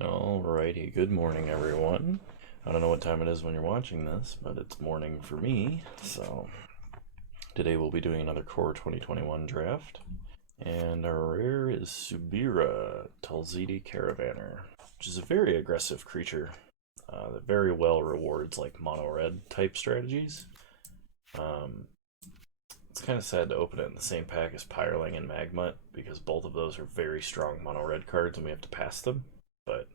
Alrighty, good morning everyone. I don't know what time it is when you're watching this, but it's morning for me. So today we'll be doing another Core 2021 draft. And our rare is Subira, Talzidi Caravaner, which is a very aggressive creature that very well rewards like mono-red type strategies. It's kind of sad to open it in the same pack as Pyreling and Magmut because both of those are very strong mono-red cards and we have to pass them. But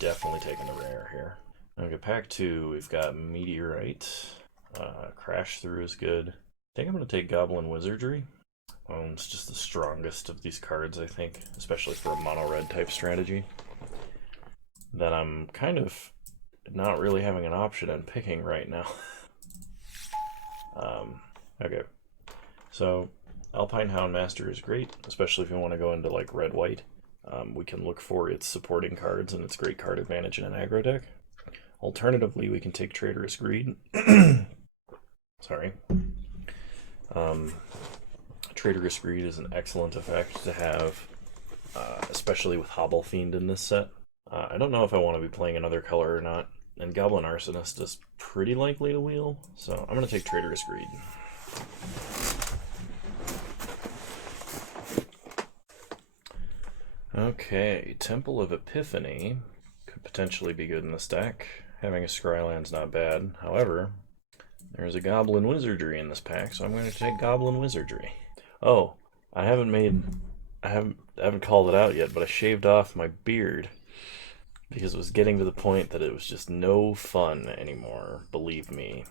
definitely taking the rare here. Okay, pack 2, we've got Meteorite. Crash Through is good. I think I'm going to take Goblin Wizardry. It's just the strongest of these cards, I think, especially for a mono-red type strategy. That I'm kind of not really having an option in picking right now. Okay, so Alpine Houndmaster is great, especially if you want to go into like red-white. We can look for its supporting cards and its great card advantage in an aggro deck. Alternatively, we can take Traitorous Greed. Sorry. Traitorous Greed is an excellent effect to have, especially with Hobble Fiend in this set. I don't know if I want to be playing another color or not, and Goblin Arsonist is pretty likely to wheel, so I'm going to take Traitorous Greed. Okay, Temple of Epiphany could potentially be good in this deck. Having a Scryland's not bad. However, there's a Goblin Wizardry in this pack, so I'm going to take Goblin Wizardry. Oh, I haven't called it out yet, but I shaved off my beard because it was getting to the point that it was just no fun anymore, believe me.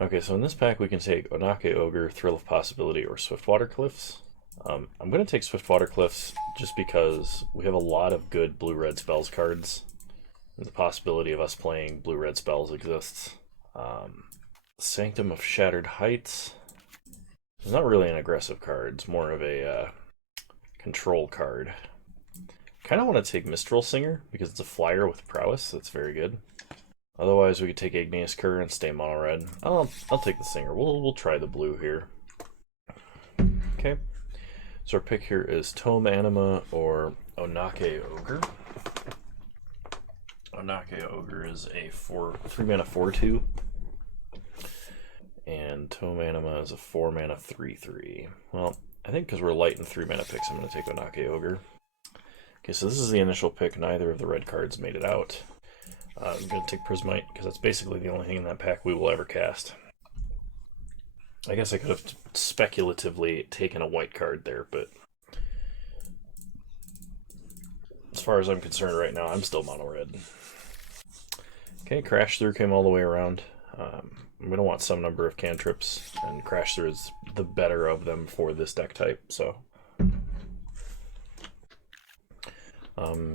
Okay, so in this pack we can take Onake Ogre, Thrill of Possibility, or Swiftwater Cliffs. I'm going to take Swiftwater Cliffs just because we have a lot of good blue-red spells cards. The possibility of us playing blue-red spells exists. Sanctum of Shattered Heights. It's not really an aggressive card. It's more of a control card. Kind of want to take Mistral Singer because it's a flyer with Prowess. That's very good. Otherwise, we could take Igneous Cur and stay mono-red. I'll take the Singer. We'll try the blue here. Okay. So our pick here is Tome Anima or Onake Ogre. Onake Ogre is a 3-mana 4/2. And Tome Anima is a 4-mana 3/3. Well, I think because we're light in 3-mana picks, I'm going to take Onake Ogre. Okay, so this is the initial pick. Neither of the red cards made it out. I'm going to take Prismite because that's basically the only thing in that pack we will ever cast. I guess I could have speculatively taken a white card there, but as far as I'm concerned right now, I'm still mono-red. Okay, Crash Through came all the way around. I'm going to want some number of cantrips, and Crash Through is the better of them for this deck type, so.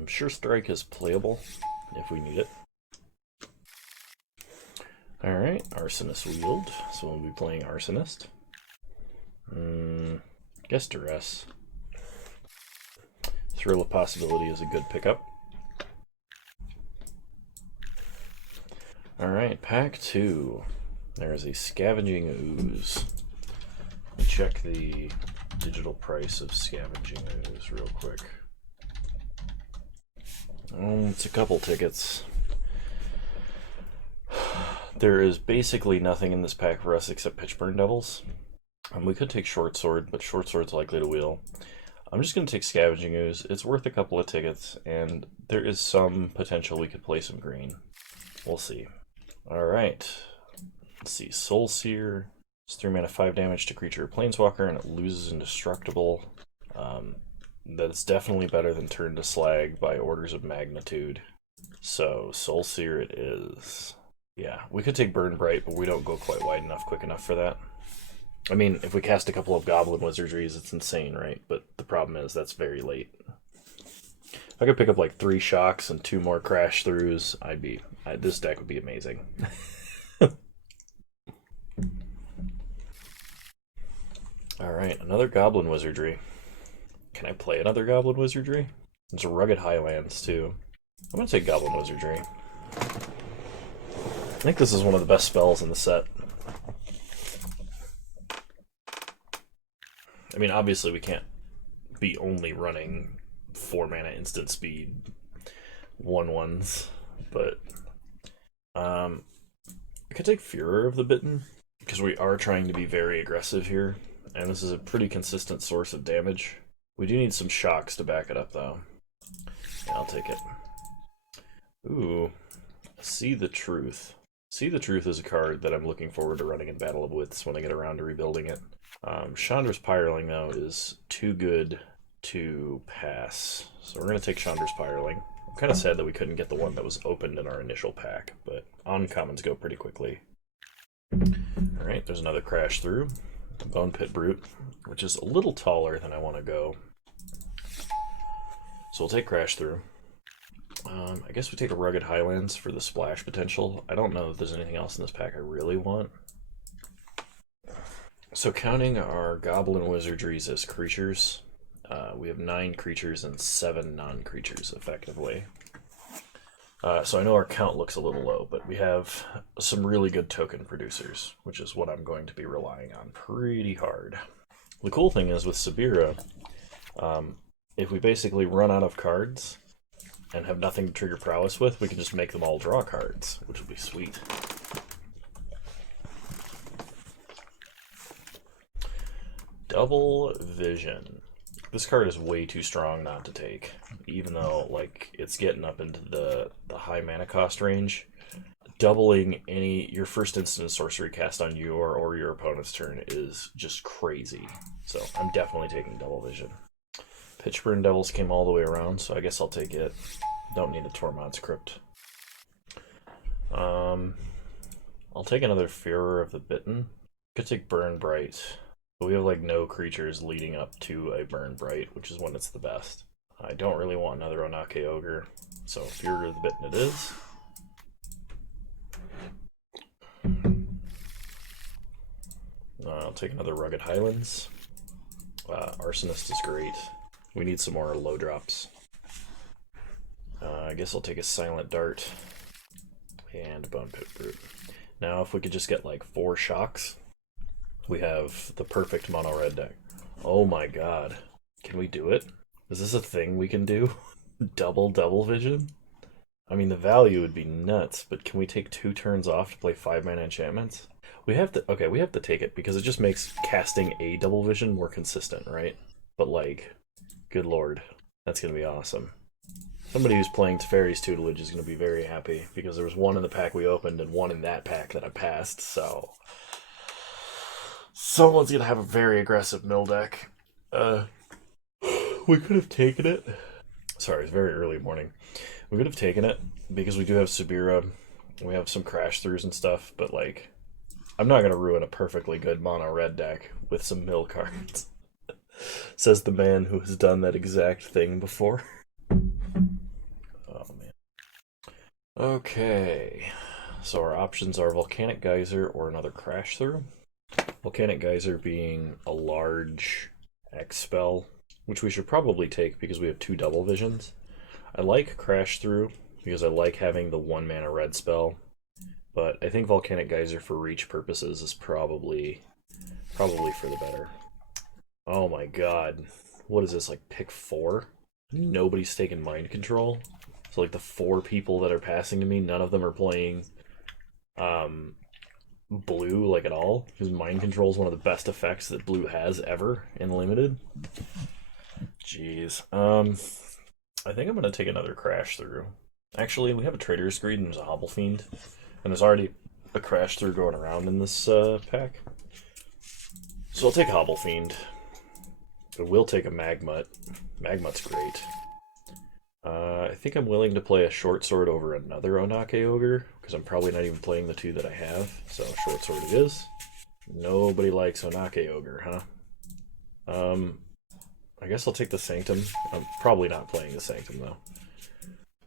Sure Strike is playable if we need it. Alright, Arsonist wheeled, so we'll be playing Arsonist. Guess Duress. Thrill of Possibility is a good pickup. Alright, pack 2. There is a Scavenging Ooze. Let me check the digital price of Scavenging Ooze real quick. It's a couple tickets. There is basically nothing in this pack for us except Pitchburn Devils. We could take Short Sword, but Short Sword's likely to wheel. I'm just going to take Scavenging Ooze. It's worth a couple of tickets, and there is some potential we could play some green. We'll see. Alright. Let's see. Soul Seer. It's 3-mana 5 damage to creature or planeswalker, and it loses indestructible. That's definitely better than Turn to Slag by orders of magnitude. So, Soul Seer it is. Yeah, we could take Burn Bright, but we don't go quite wide enough, quick enough for that. I mean, if we cast a couple of Goblin Wizardries, it's insane, right? But the problem is that's very late. If I could pick up like 3 Shocks and 2 more Crash Throughs, this deck would be amazing. Alright, another Goblin Wizardry. Can I play another Goblin Wizardry? There's a Rugged Highlands, too. I'm going to take Goblin Wizardry. I think this is one of the best spells in the set. I mean, obviously we can't be only running 4-mana instant speed 1/1s, but I could take Furor of the Bitten, because we are trying to be very aggressive here, and this is a pretty consistent source of damage. We do need some shocks to back it up, though. Yeah, I'll take it. Ooh, See the Truth. See the Truth is a card that I'm looking forward to running in Battle of Wits when I get around to rebuilding it. Chandra's Pyreling, though, is too good to pass, so we're going to take Chandra's Pyreling. I'm kind of sad that we couldn't get the one that was opened in our initial pack, but uncommons go pretty quickly. Alright, there's another Crash Through. Bone Pit Brute, which is a little taller than I want to go. So we'll take Crash Through. I guess we take a Rugged Highlands for the splash potential. I don't know if there's anything else in this pack I really want. So counting our Goblin Wizardries as creatures, we have 9 creatures and 7 non-creatures, effectively. So I know our count looks a little low, but we have some really good token producers, which is what I'm going to be relying on pretty hard. The cool thing is with Sabira, if we basically run out of cards and have nothing to trigger Prowess with, we can just make them all draw cards, which would be sweet. Double Vision. This card is way too strong not to take, even though like it's getting up into the high mana cost range. Doubling your first instant sorcery cast on your or your opponent's turn is just crazy. So I'm definitely taking Double Vision. Pitchburn Devils came all the way around, so I guess I'll take it. Don't need a Tormod's Crypt. I'll take another Furor of the Bitten. Could take Burn Bright. But we have like no creatures leading up to a Burn Bright, which is when it's the best. I don't really want another Onake Ogre, so Furor of the Bitten it is. I'll take another Rugged Highlands. Arsonist is great. We need some more low drops. I guess I'll take a Silent Dart and Bone Pit Brute. Now if we could just get like 4 shocks, we have the perfect mono red deck. Oh my god. Can we do it? Is this a thing we can do? Double vision? I mean, the value would be nuts, but can we take 2 turns off to play 5 mana enchantments? We have to take it because it just makes casting a double vision more consistent, right? But like, good lord, that's gonna be awesome. Somebody who's playing Teferi's Tutelage is gonna be very happy because there was 1 in the pack we opened and 1 in that pack that I passed, so someone's gonna have a very aggressive mill deck. We could have taken it. Sorry, it's very early morning. We could have taken it because we do have Sabira. We have some Crash Throughs and stuff, but like, I'm not gonna ruin a perfectly good mono red deck with some mill cards. Says the man who has done that exact thing before. Oh man. Okay, so our options are Volcanic Geyser or another Crash Through. Volcanic Geyser being a large X spell, which we should probably take because we have 2 double visions. I like Crash Through because I like having the 1 mana red spell, but I think Volcanic Geyser for reach purposes is probably for the better. Oh my god. What is this, like pick 4? Nobody's taking mind control. So like the 4 people that are passing to me, none of them are playing blue like at all, because mind control is one of the best effects that blue has ever in limited. Jeez. I think I'm gonna take another Crash Through. Actually, we have a Trader's Greed and there's a Hobble Fiend, and there's already a Crash Through going around in this pack. So I'll take Hobble Fiend. I will take a Magmut. Magmut's great. I think I'm willing to play a Short Sword over another Onake Ogre, because I'm probably not even playing the 2 that I have, so Short Sword it is. Nobody likes Onake Ogre, huh? I guess I'll take the Sanctum. I'm probably not playing the Sanctum, though.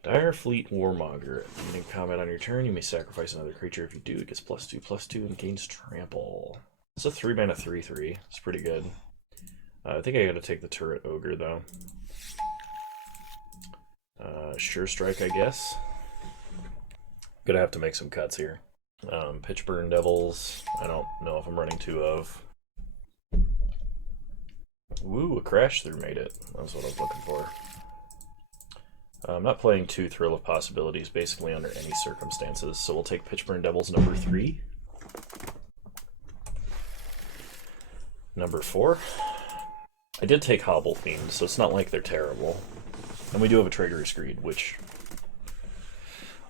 Dire Fleet Warmonger. At the beginning of combat on your turn, you may sacrifice another creature. If you do, it gets +2/+2 and gains Trample. It's a 3 mana 3/3. It's pretty good. I think I gotta take the Turret Ogre, though. Sure Strike, I guess. Gonna have to make some cuts here. Pitchburn Devils. I don't know if I'm running 2 of. Woo, a Crash Through made it. That's what I was looking for. I'm not playing 2 Thrill of Possibilities, basically under any circumstances, so we'll take Pitchburn Devils number 3. Number 4. I did take Hobble Fiend, so it's not like they're terrible. And we do have a Traitorous Screed, which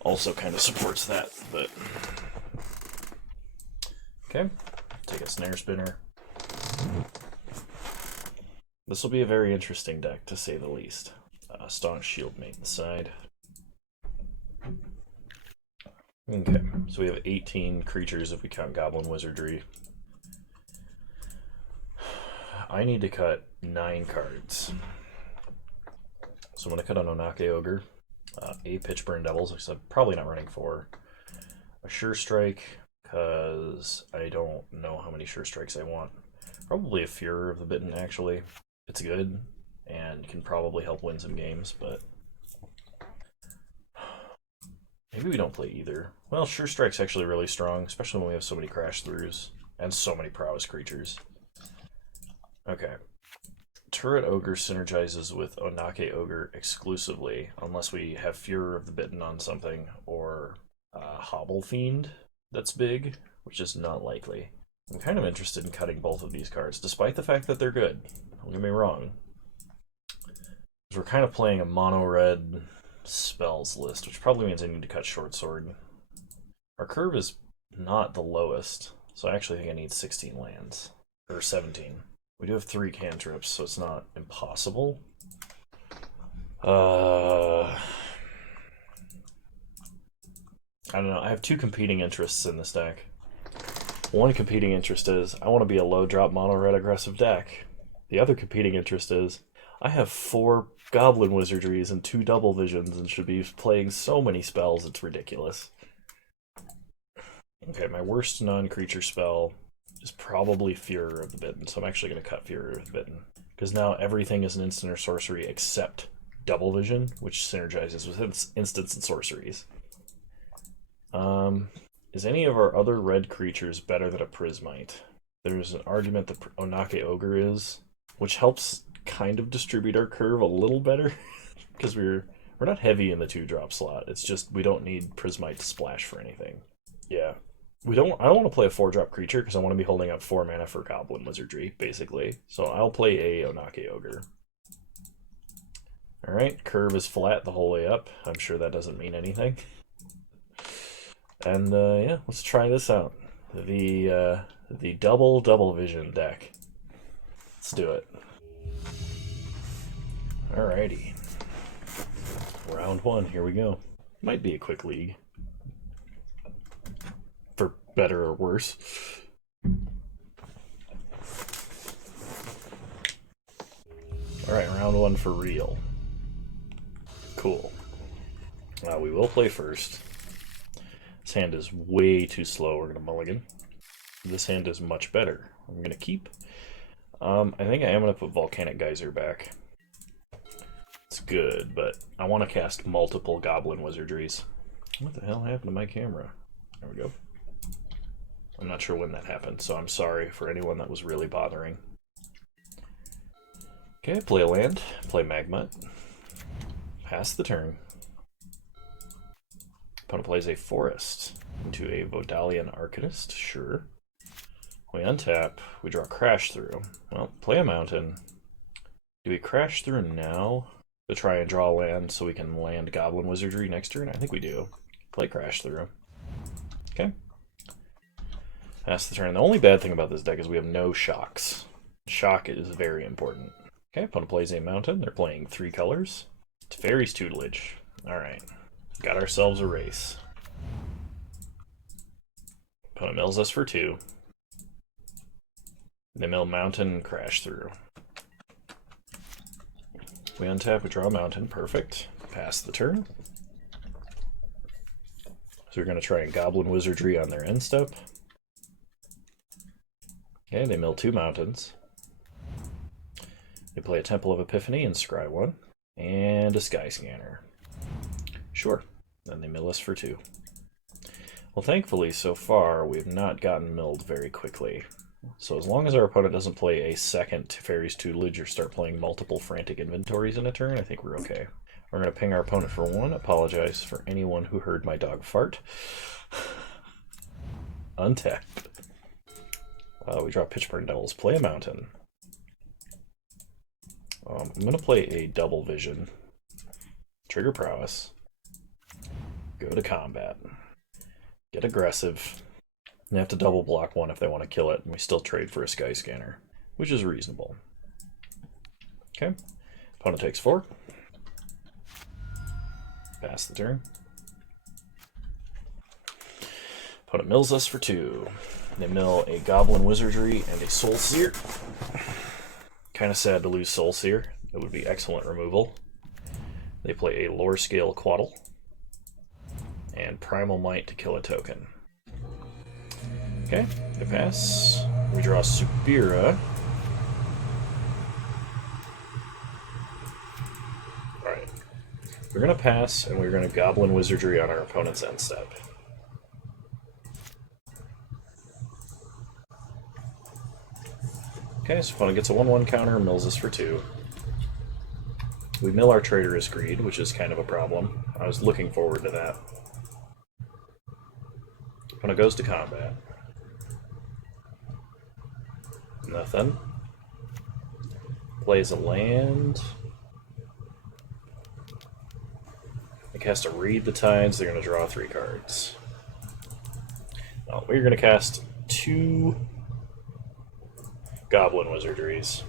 also kind of supports that, but... Okay, take a Snare Spinner. This will be a very interesting deck, to say the least. Staunch Shieldmate inside. Okay, so we have 18 creatures if we count Goblin Wizardry. I need to cut 9 cards. So I'm going to cut an Onake Ogre, a Pitchburn Devils, because I'm probably not running 4. A Sure Strike, because I don't know how many Sure Strikes I want. Probably a Furor of the Bitten, actually. It's good, and can probably help win some games, but... maybe we don't play either. Well, Sure Strike's actually really strong, especially when we have so many Crash Throughs, and so many Prowess creatures. Okay. Turret Ogre synergizes with Onake Ogre exclusively, unless we have Furor of the Bitten on something, or Hobble Fiend that's big, which is not likely. I'm kind of interested in cutting both of these cards, despite the fact that they're good. Don't get me wrong. We're kind of playing a mono-red spells list, which probably means I need to cut Short Sword. Our curve is not the lowest, so I actually think I need 16 lands. Or 17. We do have 3 cantrips, so it's not impossible. I don't know, I have 2 competing interests in this deck. One competing interest is, I want to be a low-drop mono-red aggressive deck. The other competing interest is, I have 4 Goblin Wizardries and 2 Double Visions and should be playing so many spells, it's ridiculous. Okay, my worst non-creature spell is probably Furor of the Bitten, so I'm actually going to cut Furor of the Bitten. Because now everything is an instant or sorcery except Double Vision, which synergizes with instants and sorceries. Is any of our other red creatures better than a Prismite? There's an argument that Onake Ogre is, which helps kind of distribute our curve a little better, because we're not heavy in the 2-drop slot. It's just we don't need Prismite to splash for anything. Yeah. I don't want to play a 4-drop creature because I want to be holding up 4 mana for Goblin Wizardry, basically. So I'll play a Onake Ogre. Alright, curve is flat the whole way up. I'm sure that doesn't mean anything. And yeah, let's try this out. The double vision deck. Let's do it. Alrighty. Round 1, here we go. Might be a quick league. For better or worse. Alright, round 1 for real. Cool. We will play first. This hand is way too slow. We're going to mulligan. This hand is much better. I'm going to keep. I think I am going to put Volcanic Geyser back. It's good, but I want to cast multiple Goblin Wizardries. What the hell happened to my camera? There we go. I'm not sure when that happened, so I'm sorry for anyone that was really bothering. Okay, play a land, play Magmut. Pass the turn. Opponent plays a Forest into a Vodalian Arcanist, sure. We untap, we draw Crash Through. Well, play a Mountain. Do we Crash Through now to try and draw land so we can land Goblin Wizardry next turn? I think we do. Play Crash Through. Okay. Pass the turn. The only bad thing about this deck is we have no shocks. Shock is very important. Okay, opponent plays a Mountain. They're playing 3 colors. It's Fairy's Tutelage. Alright. Got ourselves a race. Opponent mills us for 2. They mill Mountain, Crash Through. We untap, we draw a Mountain. Perfect. Pass the turn. So we're going to try and Goblin Wizardry on their end step. Okay, they mill 2 Mountains. They play a Temple of Epiphany and scry 1. And a Sky Scanner. Sure. Then they mill us for 2. Well, thankfully, so far, we have not gotten milled very quickly. So as long as our opponent doesn't play a second Fairy's Tutelage or start playing multiple Frantic Inventories in a turn, I think we're okay. We're going to ping our opponent for 1. Apologize for anyone who heard my dog fart. Untap. We draw Pitchburn Devils. Play a mountain. I'm going to play a double vision. Trigger Prowess. Go to combat. Get aggressive. They have to double block 1 if they want to kill it, and we still trade for a Sky Scanner, which is reasonable. Okay. Opponent takes 4. Pass the turn. Opponent mills us for 2. They mill a Goblin Wizardry and a Soul Seer. Kind of sad to lose Soul Seer. It would be excellent removal. They play a Lore Scale Quaddle and Primal Might to kill a token. Okay, they pass. We draw Subira. Alright. We're going to pass, and we're going to Goblin Wizardry on our opponent's end step. Okay, so opponent gets a 1/1 counter, mills us for 2. We mill our Traitorous Greed, which is kind of a problem. I was looking forward to that. Opponent goes to combat. Nothing. Plays a land. It has to read the Tides. They're going to draw 3 cards. Well, we're going to cast 2 Goblin Wizardries.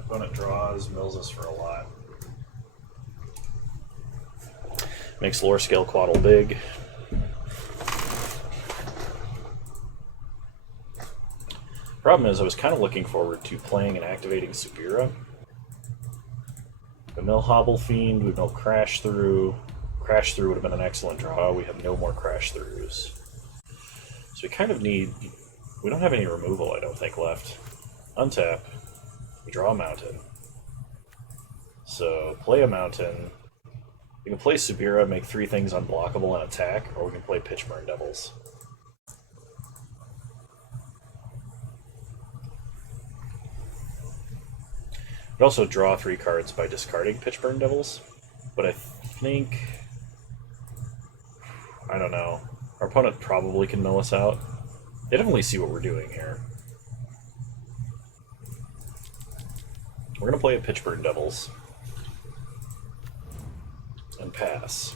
Opponent draws, mills us for a lot. Makes Lore Scale Quaddle big. Problem is, I was kind of looking forward to playing and activating Subira. We mill Hobble Fiend, we mill Crash Through. Crash Through would have been an excellent draw. We have no more Crash Throughs. So we kind of need... We don't have any removal, I don't think, left. Untap. We draw a mountain. So, play a mountain. We can play Subira, make 3 things unblockable and attack, or we can play Pitchburn Devils. We also draw 3 cards by discarding Pitchburn Devils, but I think... I don't know. Our opponent probably can mill us out. They definitely see what we're doing here. We're going to play a Pitchburn Devils. And pass.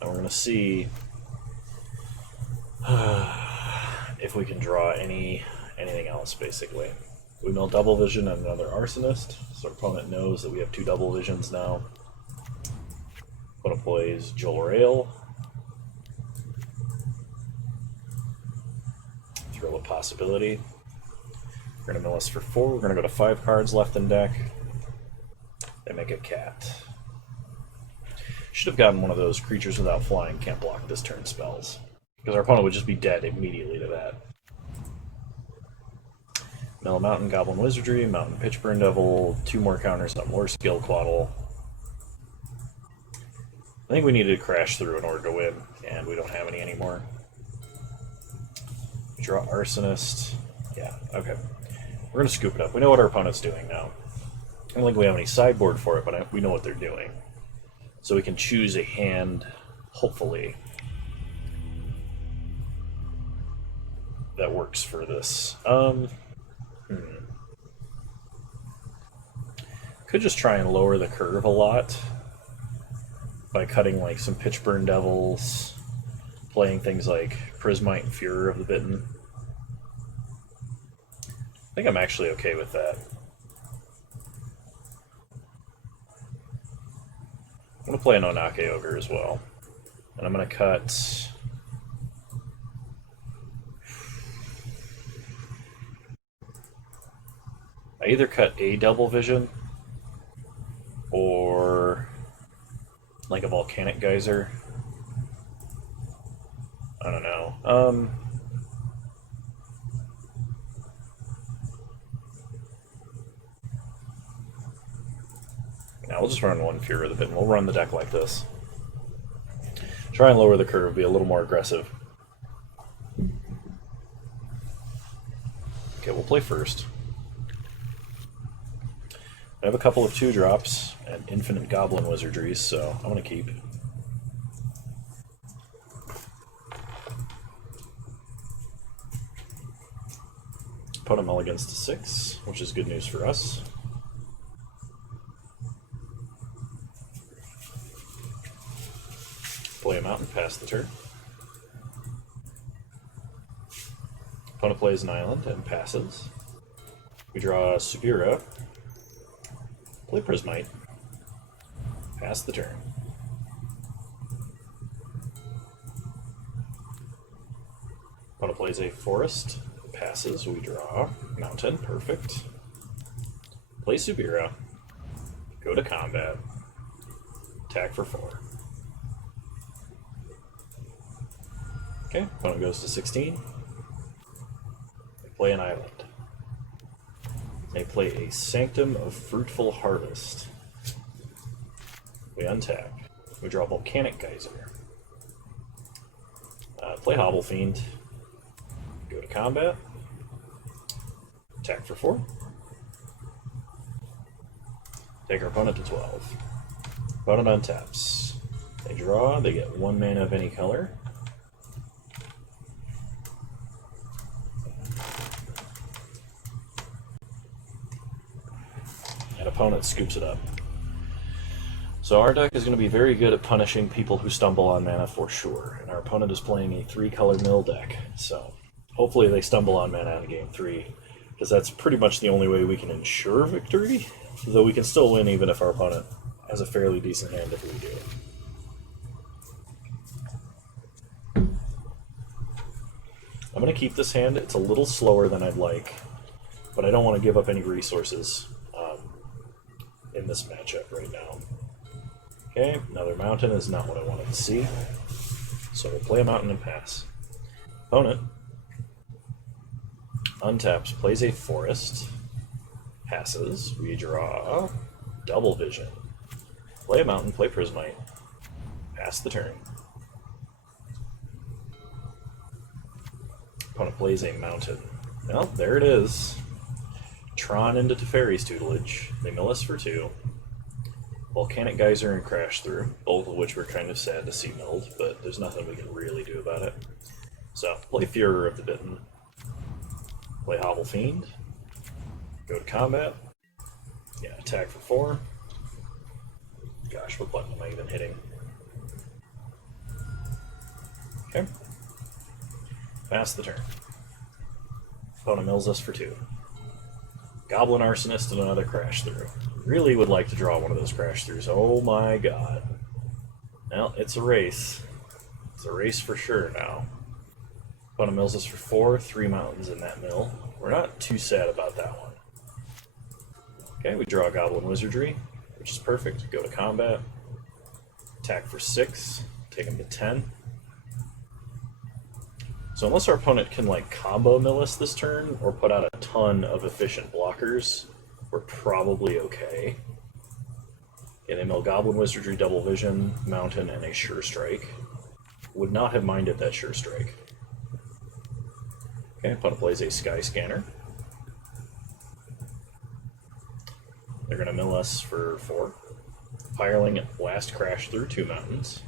And we're going to see if we can draw anything else, basically. We mill Double Vision and another Arsonist, so our opponent knows that we have 2 Double Visions now. Opponent plays Joel Rail. Thrill of Possibility. We're going to mill us for 4. We're going to go to 5 cards left in deck. They make a cat. Should have gotten one of those creatures without flying can't block this turn spells, because our opponent would just be dead immediately to that. Mill a Mountain Goblin Wizardry, Mountain Pitchburn Devil, 2 more counters on Lore Scale Quaddle. I think we needed to Crash Through in order to win, and we don't have any anymore. Draw Arsonist. Yeah, okay. We're going to scoop it up. We know what our opponent's doing now. I don't think we have any sideboard for it, but we know what they're doing. So we can choose a hand, hopefully, that works for this. Could just try and lower the curve a lot by cutting like some Pitchburn Devils, playing things like Prismite and Furor of the Bitten. I think I'm actually okay with that. I'm going to play an Onake Ogre as well. And I'm going to cut... I either cut a Double Vision or like a Volcanic Geyser. I don't know. Now we'll just run 1 Furor of the Bitten. We'll run the deck like this. Try and lower the curve, be a little more aggressive. play first. I have a couple of 2-drops and infinite goblin wizardries, so I'm going to keep. Opponent mulligans to 6, which is good news for us. Play a mountain, pass the turn. Opponent plays an island and passes. We draw Subira. Play Prismite. Pass the turn. Opponent plays a forest. Passes. We draw mountain. Perfect. Play Subira. Go to combat. Attack for 4. Okay, opponent goes to 16. They play an island. They play a Sanctum of Fruitful Harvest. We untap. We draw Volcanic Geyser. Play Hobble Fiend. Go to combat. Attack for 4. Take our opponent to 12. Opponent untaps. They draw. They get 1 mana of any color. Opponent scoops it up. So our deck is going to be very good at punishing people who stumble on mana for sure, and our opponent is playing a 3-color mill deck, so hopefully they stumble on mana in game 3, because that's pretty much the only way we can ensure victory, though we can still win even if our opponent has a fairly decent hand if we do. I'm going to keep this hand. It's a little slower than I'd like, but I don't want to give up any resources in this matchup right now. Okay, another mountain is not what I wanted to see. So we'll play a mountain and pass. Opponent untaps, plays a forest, passes, we draw double vision. Play a mountain, play Prismite, pass the turn. Opponent plays a mountain. Well, there it is. Tron into Teferi's tutelage. They mill us for 2. Volcanic Geyser and Crash Through, both of which we're kind of sad to see milled, but there's nothing we can really do about it. So, play Furor of the Bitten. Play Hobble Fiend. Go to combat. Yeah, attack for 4. Gosh, what button am I even hitting? Okay. Pass the turn. Opponent mills us for 2. Goblin Arsonist and another Crash Through. Really would like to draw one of those Crash Throughs. Oh my god. Well, it's a race. It's a race for sure now. Opponent mills us for 4, 3 mountains in that mill. We're not too sad about that one. Okay, we draw Goblin Wizardry, which is perfect. Go to combat. Attack for 6. Take him to 10. So unless our opponent can like combo mill us this turn or put out a ton of efficient blockers, we're probably okay. Yeah, they mill Goblin Wizardry, Double Vision, Mountain, and a Sure Strike. Would not have minded that Sure Strike. Okay, opponent plays a Sky Scanner. They're going to mill us for 4. Hireling last Crash Through 2 mountains.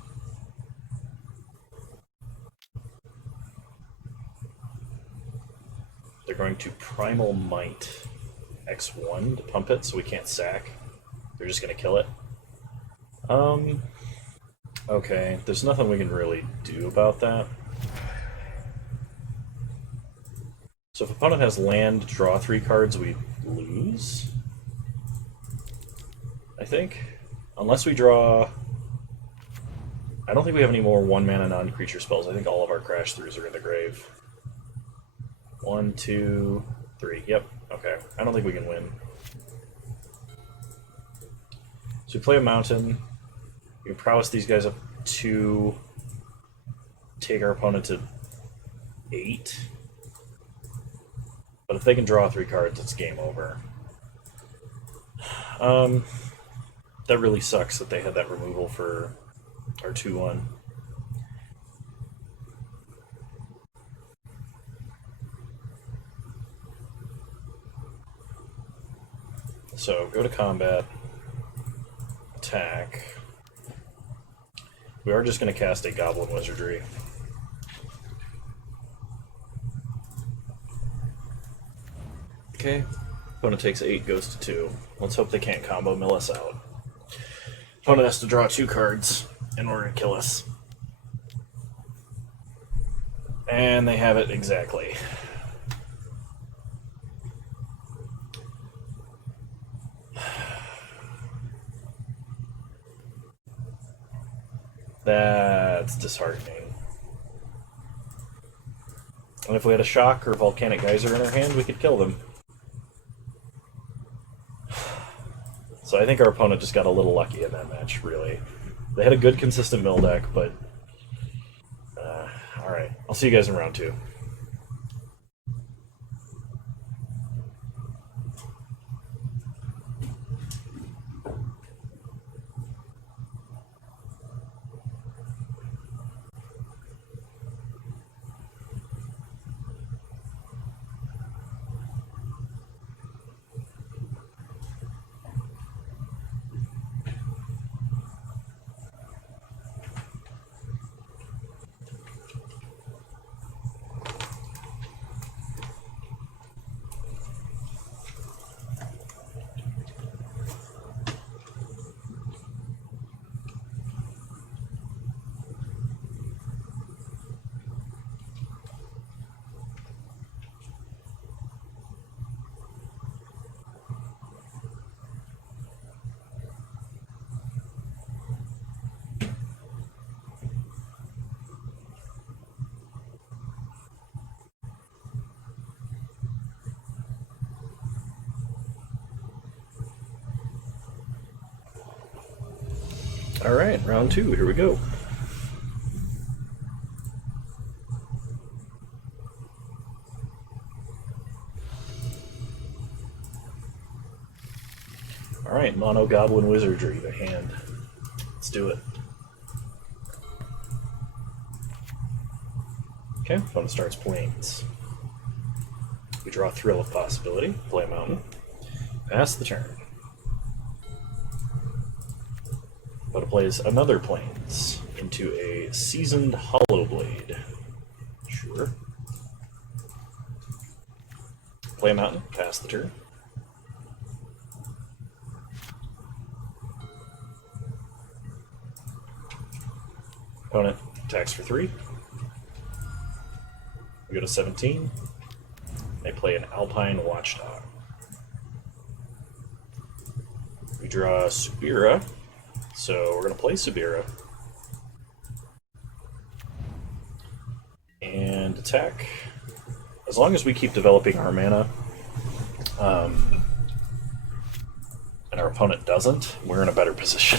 They're going to Primal Might X1 to pump it so we can't sack. They're just going to kill it. Okay, there's nothing we can really do about that. So if opponent has land, draw 3 cards, we lose, I think. Unless we draw... I don't think we have any more 1-mana non-creature spells. I think all of our Crash Throughs are in the grave. 1, 2, 3. Yep, okay. I don't think we can win. So we play a mountain. We can prowess these guys up to take our opponent to 8. But if they can draw 3 cards, it's game over. That really sucks that they had that removal for our 2-1. So go to combat, attack. We are just going to cast a Goblin Wizardry. Okay, opponent takes 8, goes to 2. Let's hope they can't combo mill us out. Opponent has to draw 2 cards in order to kill us. And they have it exactly. That's disheartening. And if we had a Shock or Volcanic Geyser in our hand, we could kill them. So I think our opponent just got a little lucky in that match, really. They had a good, consistent mill deck, but... Alright, I'll see you guys in round 2. Alright, round 2, here we go. Alright, Mono Goblin Wizardry to hand. Let's do it. Okay, opponent starts Plains. We draw Thrill of Possibility, play a Mountain, pass the turn. Opponent plays another Plains into a Seasoned Hollowblade. Sure. Play a Mountain, pass the turn. Opponent attacks for 3. We go to 17. They play an Alpine Watchdog. We draw Subira, so we're going to play Subira. And attack. As long as we keep developing our mana, and our opponent doesn't, we're in a better position.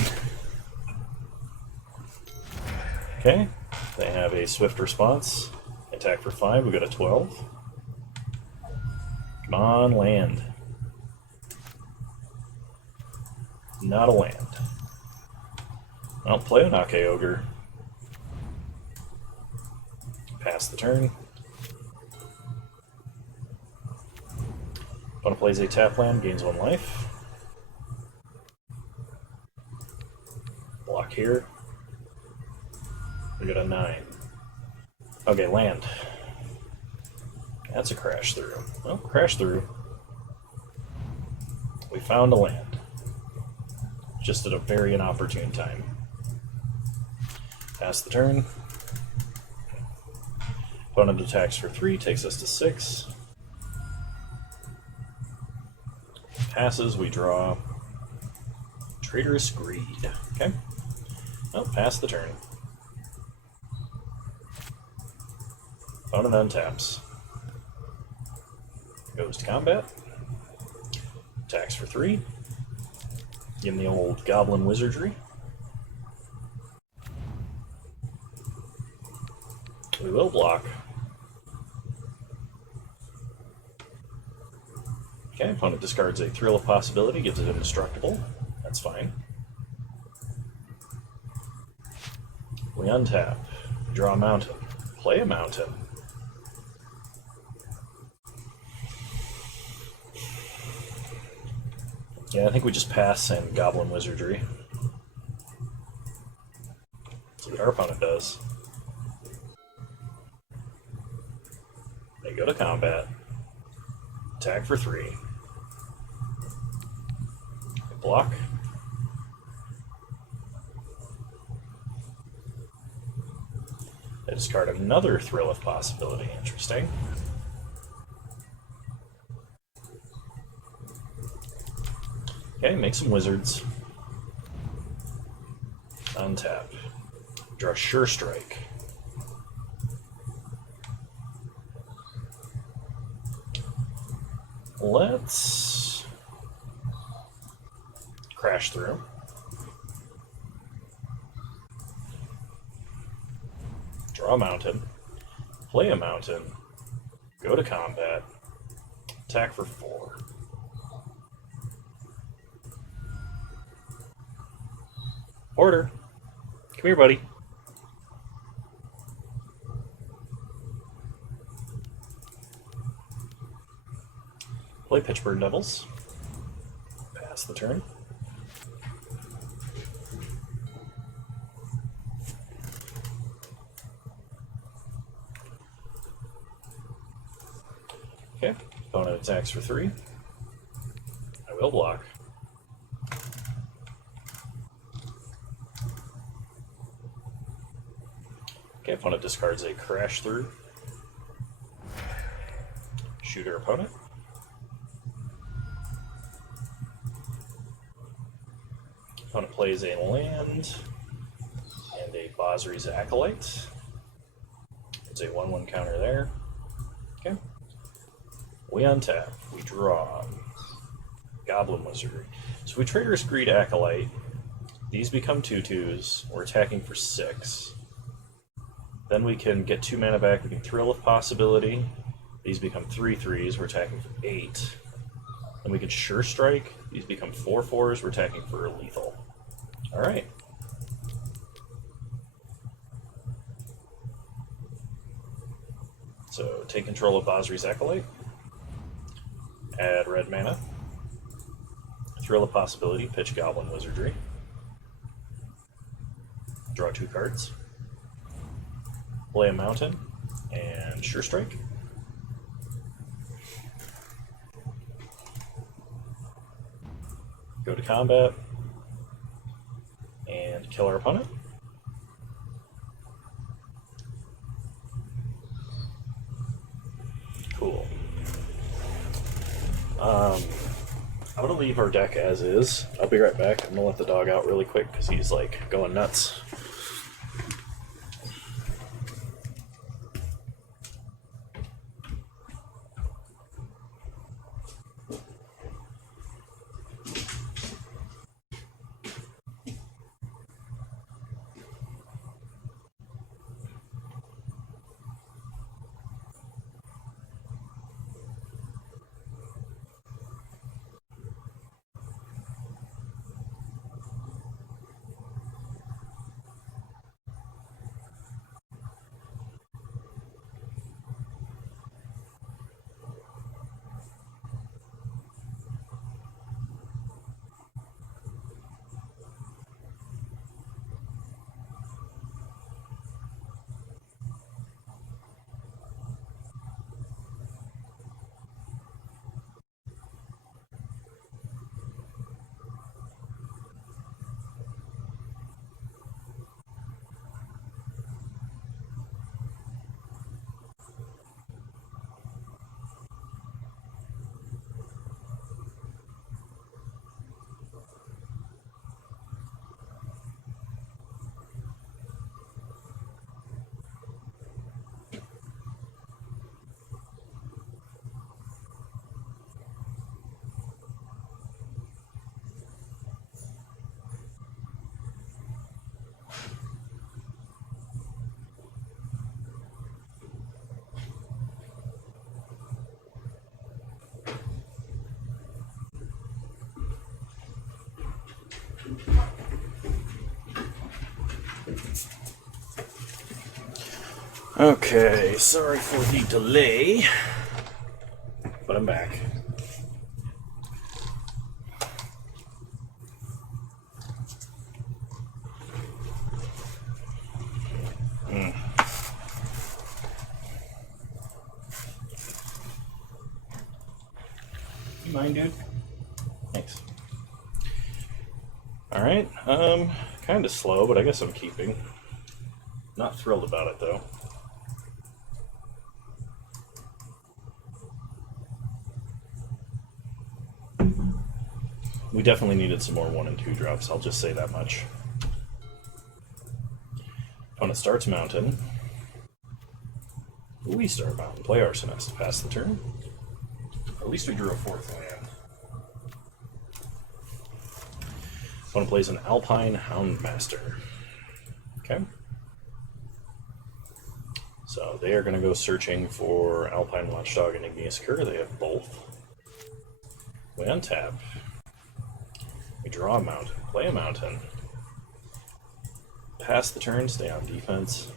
Okay, they have a swift response. Attack for 5, we go to 12. Come on, land. Not a land. I'll play an Ake Ogre. Pass the turn. Opponent plays a tap land, gains 1 life. Block here. We got a 9. Okay, land. That's a crash through. Well, crash through. We found a land. Just at a very inopportune time. Pass the turn. Opponent attacks for 3, takes us to 6. Passes, we draw Traitorous Greed. Okay. Well, pass the turn. Opponent untaps. Goes to combat. Attacks for 3. Give him the old Goblin Wizardry. We will block. Okay, opponent discards a Thrill of Possibility, gives it indestructible. That's fine. We untap. Draw a mountain. Play a mountain. Yeah, I think we just pass and Goblin Wizardry. See what our opponent does. They go to combat. Attack for 3. Block. They discard another Thrill of Possibility. Interesting. Okay, make some wizards. Untap. Draw Sure Strike. Let's crash through. Draw a mountain. Play a mountain. Go to combat. Attack for 4. Order. Come here, buddy. Play Pitchburn Devils. Pass the turn. Okay, opponent attacks for 3. I will block. Okay, opponent discards a Crash Through. Shooter opponent. Opponent plays a land and a Bosri's Acolyte. It's a 1/1 counter there. Okay. We untap. We draw. Goblin Wizard. So we Traitorous Greed Acolyte. These become 2/2s. We're attacking for 6. Then we can get 2 mana back. We can Thrill of Possibility. These become 3/3s. We're attacking for 8. Then we can Sure Strike. These become 4/4s. We're attacking for lethal. Alright. So take control of Bosri's Acolyte. Add red mana. Thrill of Possibility. Pitch Goblin Wizardry. Draw 2 cards. Play a mountain and Sure Strike. Go to combat and kill our opponent. Cool. I'm gonna leave our deck as is. I'll be right back. I'm gonna let the dog out really quick because he's like going nuts. Okay, sorry for the delay, but I'm back. You mind, dude? Thanks. Alright, kind of slow, but I guess I'm keeping. Not thrilled about it, though. We definitely needed some more 1 and 2 drops, I'll just say that much. Opponent starts Mountain. We start Mountain. Play Arsonist. Pass the turn. At least we drew a 4th land. Opponent plays an Alpine Houndmaster. Okay. So they are going to go searching for Alpine Watchdog and Igneous Cur. They have both. We untap. We draw a mountain. Play a mountain. Pass the turn. Stay on defense.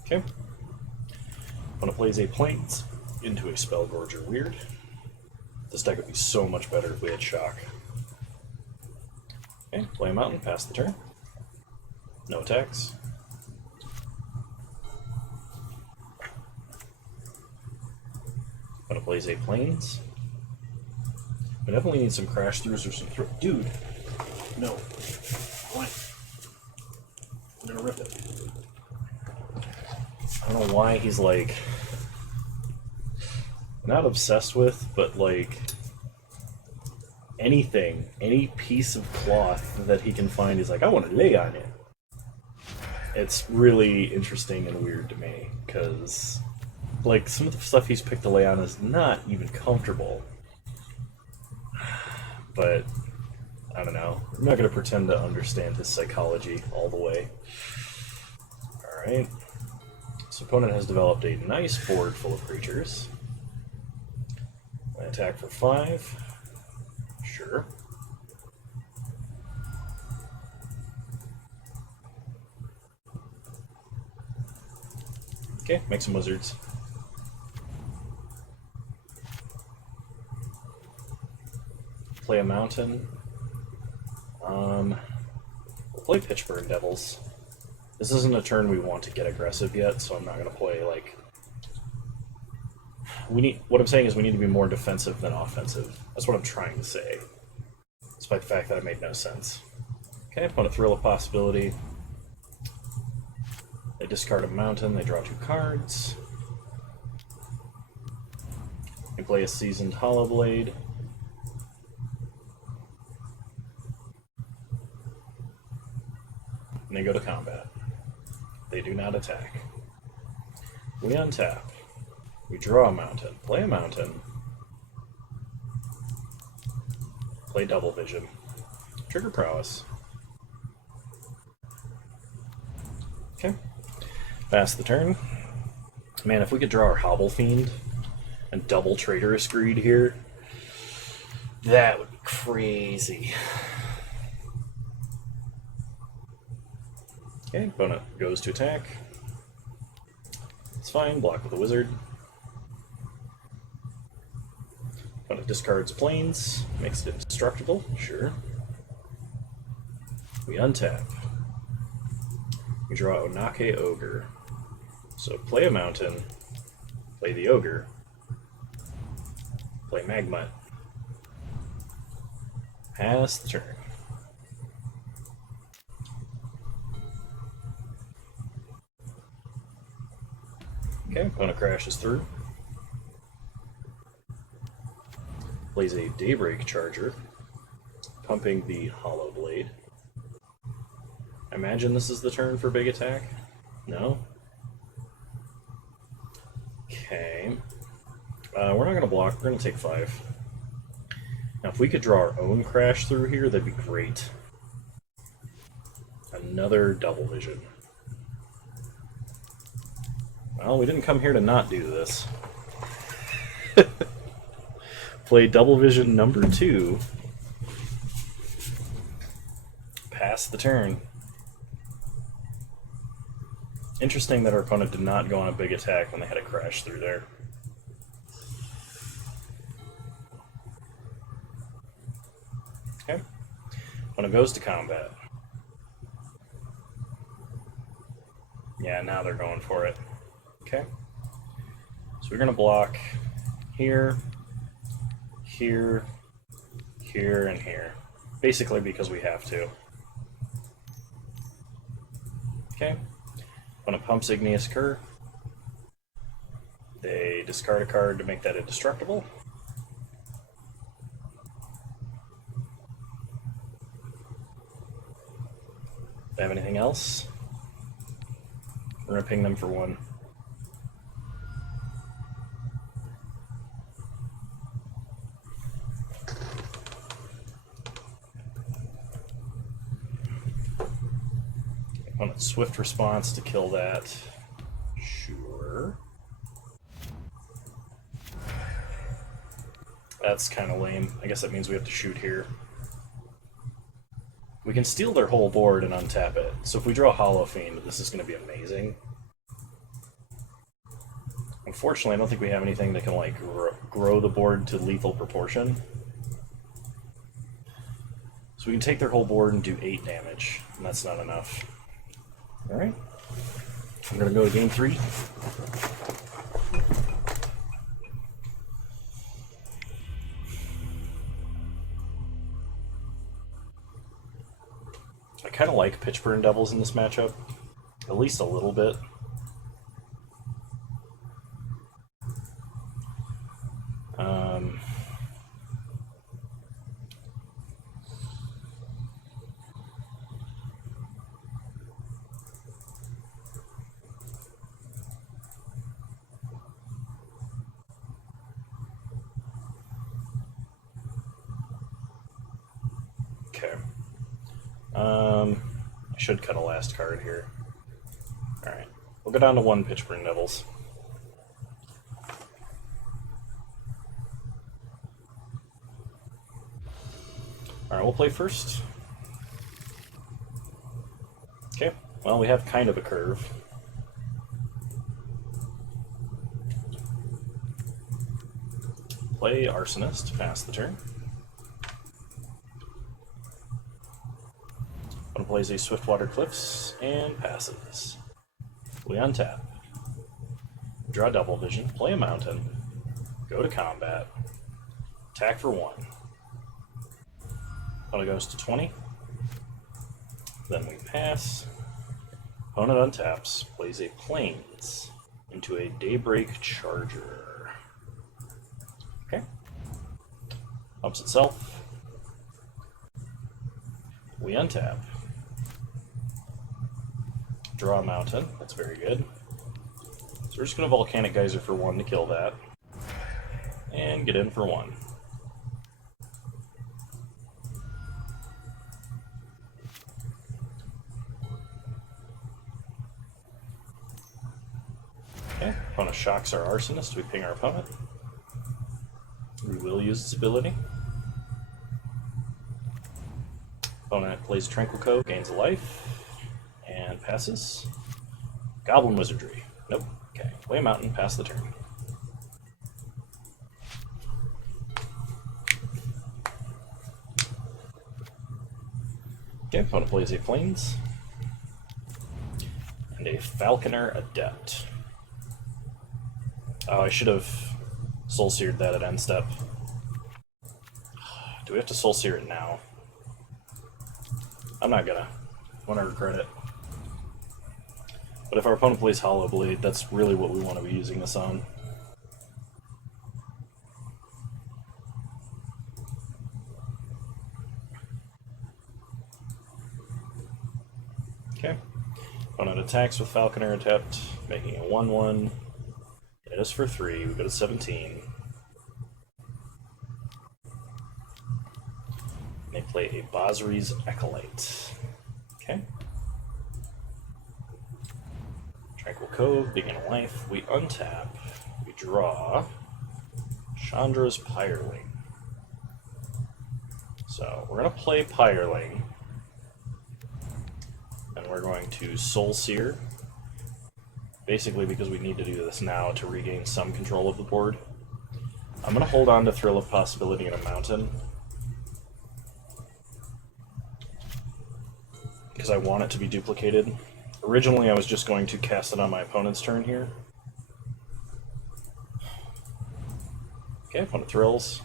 Okay. Opponent plays a Plains into a Spellgorger. Weird. This deck would be so much better if we had Shock. Okay, play a mountain, pass the turn. No attacks. Opponent plays a Plains. We definitely need some crash throughs or some dude! No. Why? I'm gonna rip it. I don't know why he's like... not obsessed with, but like... anything, any piece of cloth that he can find, he's like, I want to lay on it. It's really interesting and weird to me, because like some of the stuff he's picked to lay on is not even comfortable. But I don't know. I'm not going to pretend to understand his psychology all the way. Alright. So opponent has developed a nice board full of creatures. I attack for 5. Sure. Okay, make some wizards. Play a mountain. We'll play Pitchburn Devils. This isn't a turn we want to get aggressive yet, so I'm not going to play, like... what I'm saying is we need to be more defensive than offensive. That's what I'm trying to say. Despite the fact that it made no sense. Okay, opponent Thrill of Possibility. They discard a mountain, they draw 2 cards. They play a Seasoned Hollowblade. And they go to combat. They do not attack. We untap. We draw a mountain. Play a mountain. Play Double Vision. Trigger Prowess. Okay. Pass the turn. Man, if we could draw our Hobble Fiend and double Traitorous Greed here, that would be crazy. Okay, opponent goes to attack. It's fine, block with a wizard. Opponent discards Plains, makes it indestructible, sure. We untap. We draw Onake Ogre. So play a mountain, play the Ogre, play Magmut. Pass the turn. Okay, opponent crashes through. Plays a Daybreak Charger, pumping the Hollow Blade. I imagine this is the turn for big attack? No? Okay. We're not going to block, we're going to take 5. Now if we could draw our own crash through here, that'd be great. Another Double Vision. Well, we didn't come here to not do this. Play Double Vision number 2. Pass the turn. Interesting that our opponent did not go on a big attack when they had a crash through there. Okay. Opponent goes to combat. Yeah, now they're going for it. Okay. So we're going to block here, here, here, and here. Basically because we have to. Okay. Opponent pumps Igneous Cur. They discard a card to make that indestructible. They have anything else? We're going to ping them for 1. Opponent's swift response to kill that. Sure. That's kind of lame. I guess that means we have to shoot here. We can steal their whole board and untap it. So if we draw Hollow Fiend, this is going to be amazing. Unfortunately, I don't think we have anything that can like grow the board to lethal proportion. So we can take their whole board and do 8 damage, and that's not enough. Alright. I'm going to go to game 3. I kind of like Pitchburn Devils in this matchup, at least a little bit. Okay. I should cut a last card here. Alright. We'll go down to 1 Pitchburn Devils. Alright, we'll play first. Okay, well, we have kind of a curve. Play Arsonist, pass the turn. One plays a Swiftwater Cliffs and passes. We untap. Draw Double Vision, play a Mountain, go to combat, attack for 1. Opponent goes to 20. Then we pass. Opponent untaps, plays a Plains into a Daybreak Charger. Okay. Pumps itself. We untap. Draw a Mountain, that's very good. So we're just going to Volcanic Geyser for 1 to kill that. And get in for 1. Okay, opponent shocks our Arsonist, we ping our opponent. We will use its ability. Opponent plays Tranquil Cove, gains a life. And passes. Goblin Wizardry. Nope. Okay. Play a Mountain, pass the turn. Okay, opponent plays a Plains. And a Falconer Adept. Oh, I should have Soul Seared that at end step. Do we have to Soul Sear it now? I'm not gonna. I want to regret it. But if our opponent plays Hollow Blade, that's really what we want to be using this on. Okay. Opponent attacks with Falconer Adept, making a 1/1. It is for 3. We go to 17. And they play a Basri's Acolyte. Okay. Tranquil Cove, begin a life. We untap. We draw Chandra's Pyreling. So we're going to play Pyreling. And we're going to Soul Sear. Basically because we need to do this now to regain some control of the board. I'm going to hold on to Thrill of Possibility and a Mountain. Because I want it to be duplicated. Originally I was just going to cast it on my opponent's turn here. Okay, opponent thrills.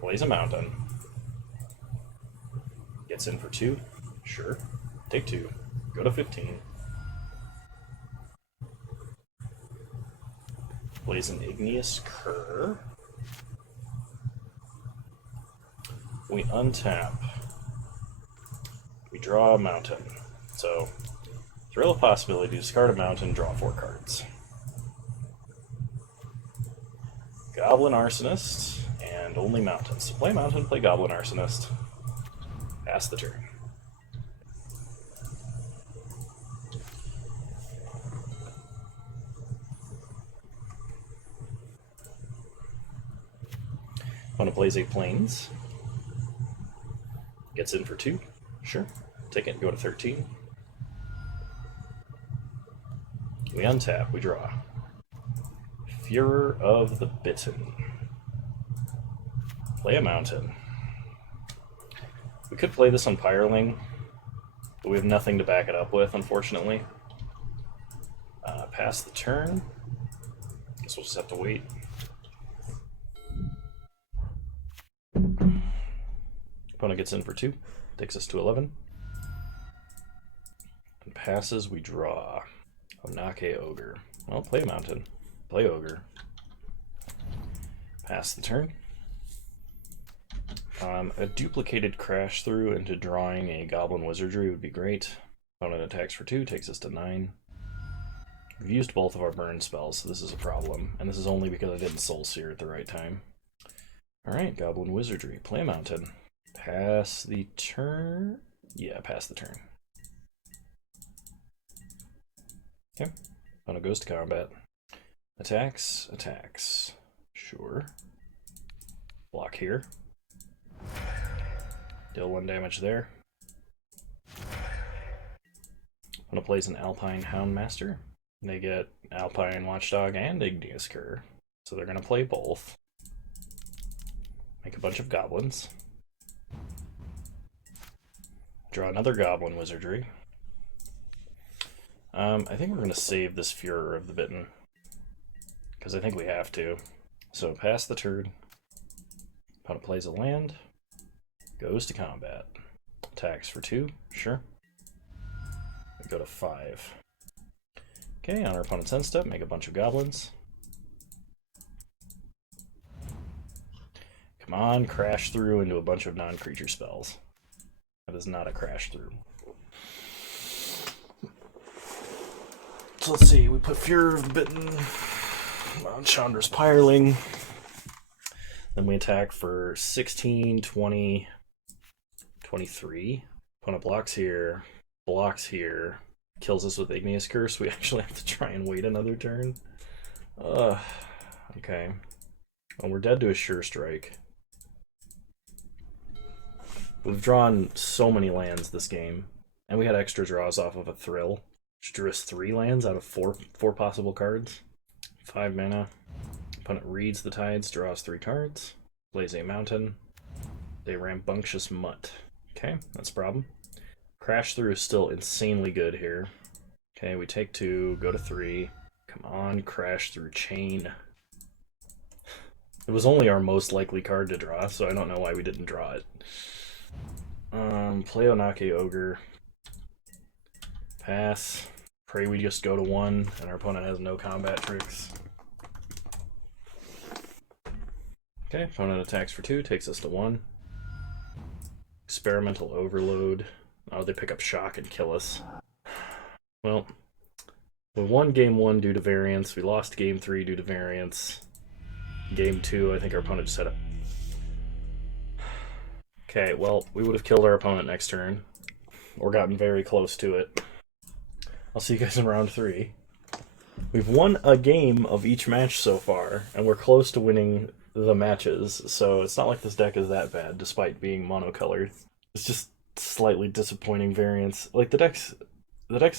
Plays a mountain. Gets in for 2. Sure. Take 2. Go to 15. Plays an igneous cur. We untap. We draw a mountain. So, thrill of possibility, discard a mountain, draw 4 cards. Goblin Arsonist, and only mountains. So play mountain, play Goblin Arsonist. Pass the turn. Opponent plays 8 planes. Gets in for 2. Sure. Take it, go to 13. We untap, we draw. Furor of the Bitten. Play a mountain. We could play this on Pyreling, but we have nothing to back it up with, unfortunately. Pass the turn. Guess we'll just have to wait. Opponent gets in for 2. Takes us to 11. And passes, we draw. Onake Ogre. Well, play a mountain. Play Ogre. Pass the turn. A duplicated crash through into drawing a Goblin Wizardry would be great. Opponent attacks for 2, takes us to 9. We've used both of our burn spells, so this is a problem. And this is only because I didn't Soul Sear at the right time. Alright, Goblin Wizardry. Play a mountain. Pass the turn. Yeah, pass the turn. Okay. Opponent goes to combat. Attacks, attacks. Sure. Block here. Deal 1 damage there. Opponent plays an Alpine Houndmaster. They get Alpine Watchdog and Igneous Cur. So they're going to play both. Make a bunch of goblins. Draw another Goblin Wizardry. I think we're going to save this Furor of the Bitten. Because I think we have to. So pass the turn. Opponent plays a land. Goes to combat. Attacks for 2. Sure. We go to 5. Okay, on our opponent's end step, make a bunch of goblins. Come on, crash through into a bunch of non-creature spells. That is not a crash through. So let's see, we put Furor of the Bitten on Chandra's Pyreling. Then we attack for 16, 20, 23. Opponent blocks here, kills us with Igneous Curse. We actually have to try and wait another turn. Okay. Well, we're dead to a Sure Strike. We've drawn so many lands this game, and we had extra draws off of a Thrill, which drew us 3 lands out of 4 possible cards. 5 mana. Opponent reads the Tides, draws 3 cards, plays a mountain, a Rambunctious Mutt. Okay, that's a problem. Crash through is still insanely good here. Okay, we take 2, go to 3. Come on, crash through chain. It was only our most likely card to draw, so I don't know why we didn't draw it. Play Onake Ogre. Pass. Pray we just go to 1 and our opponent has no combat tricks. Okay, opponent attacks for 2, takes us to 1. Experimental Overload. Oh, they pick up Shock and kill us. Well, we won game 1 due to variance. We lost game 3 due to variance. Game 2, I think our opponent just had a... Okay, well, we would have killed our opponent next turn. Or gotten very close to it. I'll see you guys in round 3. We've won a game of each match so far, and we're close to winning the matches, so it's not like this deck is that bad, despite being monocolored. It's just slightly disappointing variance. Like, the deck's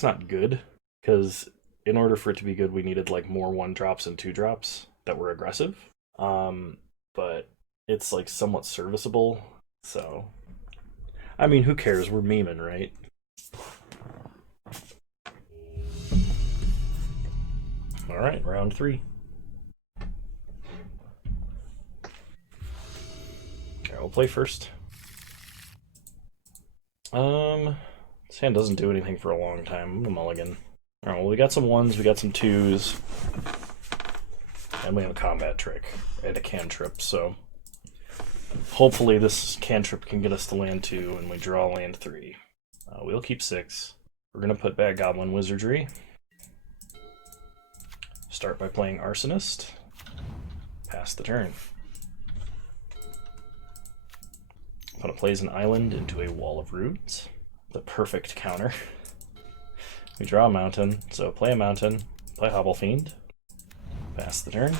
not good, because in order for it to be good, we needed, like, more 1-drops and 2-drops that were aggressive. But it's, like, somewhat serviceable, so... I mean, who cares? We're memeing, right? Alright, round 3. play first. This hand doesn't do anything for a long time. I'm gonna mulligan. Alright, well we got some 1s, we got some 2s. And we have a combat trick and a cantrip, so hopefully this cantrip can get us to land 2 and we draw land 3. We'll keep 6. We're going to put back Goblin Wizardry. Start by playing Arsonist. Pass the turn. Opponent plays an island into a wall of runes. The perfect counter. We draw a mountain, so play a mountain, play Hobble Fiend. Pass the turn.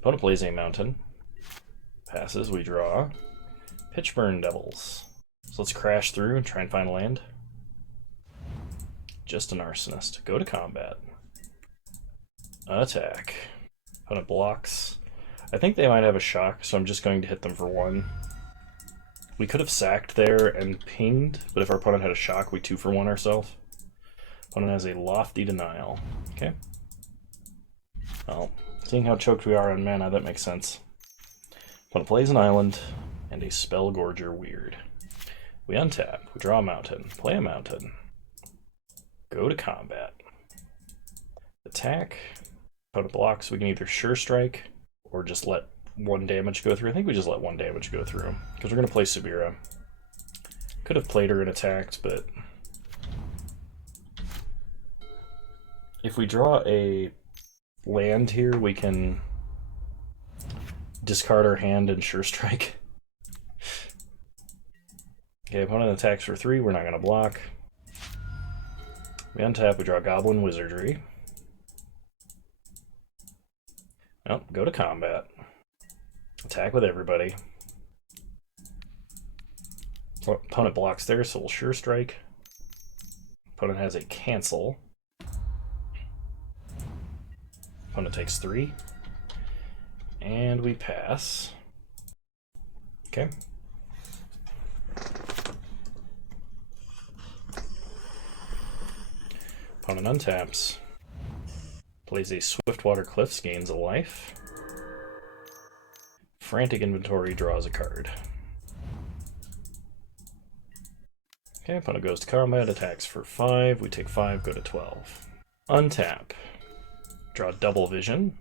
Opponent plays a mountain. Passes, we draw. Pitchburn Devils. So let's crash through and try and find land. Just an Arsonist. Go to combat. Attack. Opponent blocks. I think they might have a shock, so I'm just going to hit them for 1. We could have sacked there and pinged, but if our opponent had a shock, we 2-for-1 ourselves. Opponent has a Lofty Denial. Okay. Well, seeing how choked we are on mana, that makes sense. Opponent plays an island and a Spellgorger Weird. We untap, we draw a mountain, play a mountain. Go to combat. Attack. Opponent blocks, we can either Sure Strike or just let 1 damage go through. I think we just let 1 damage go through, because we're going to play Subira. Could have played her and attacked, but if we draw a land here, we can discard our hand and Sure Strike. Okay, opponent attacks for 3, we're not going to block. We untap, we draw Goblin Wizardry. Nope, go to combat. Attack with everybody. Opponent blocks there, so we'll Sure Strike. Opponent has a Cancel. Opponent takes 3. And we pass. Okay. Opponent untaps. Plays a Swiftwater Cliffs, gains a life. Frantic Inventory, draws a card. Okay, opponent goes to combat, attacks for 5. We take 5, go to 12. Untap. Draw Double Vision.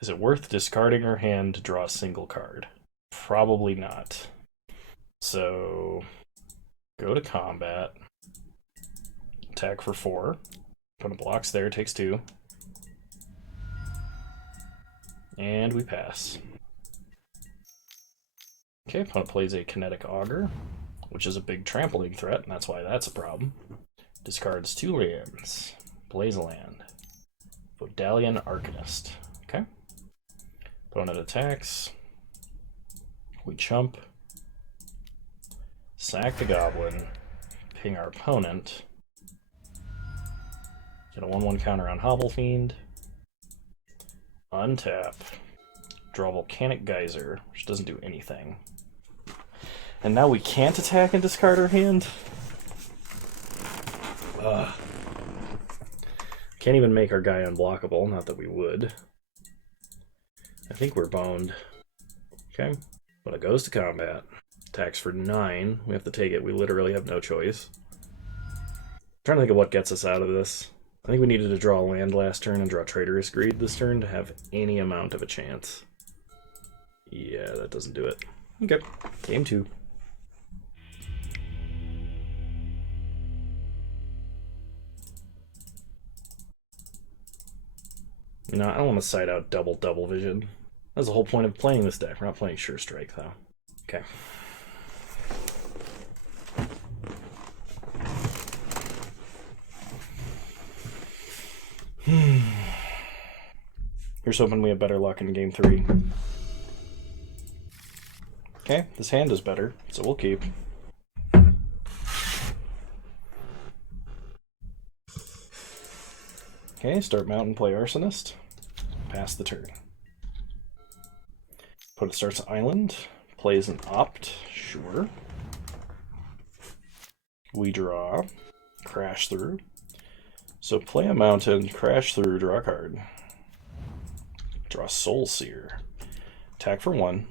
Is it worth discarding our hand to draw a single card? Probably not. So, go to combat. Attack for 4. Opponent blocks there, takes 2. And we pass. Okay, opponent plays a Kinetic Augur, which is a big trampling threat, and that's why that's a problem. Discards 2 lands. Plays a land. Vodalian Arcanist. Okay. Opponent attacks. We chump. Sack the Goblin. Ping our opponent. Get a 1/1 counter on Hobble Fiend. Untap. Draw Volcanic Geyser, which doesn't do anything. And now we can't attack and discard our hand? Can't even make our guy unblockable, not that we would. I think we're boned. Okay, but it goes to combat. Attacks for 9. We have to take it. We literally have no choice. I'm trying to think of what gets us out of this. I think we needed to draw land last turn and draw Traitorous Greed this turn to have any amount of a chance. Yeah, that doesn't do it. Okay, game 2. You know, I don't want to side out double vision. That's the whole point of playing this deck. We're not playing Sure Strike, though. Okay. Here's hoping we have better luck in game 3. Okay, this hand is better, so we'll keep. Okay, start mountain, play Arsonist. Pass the turn. Opponent starts island, plays an opt, sure. We draw, crash through. So play a mountain, crash through, draw a card. Draw Soul Seer. Attack for 1.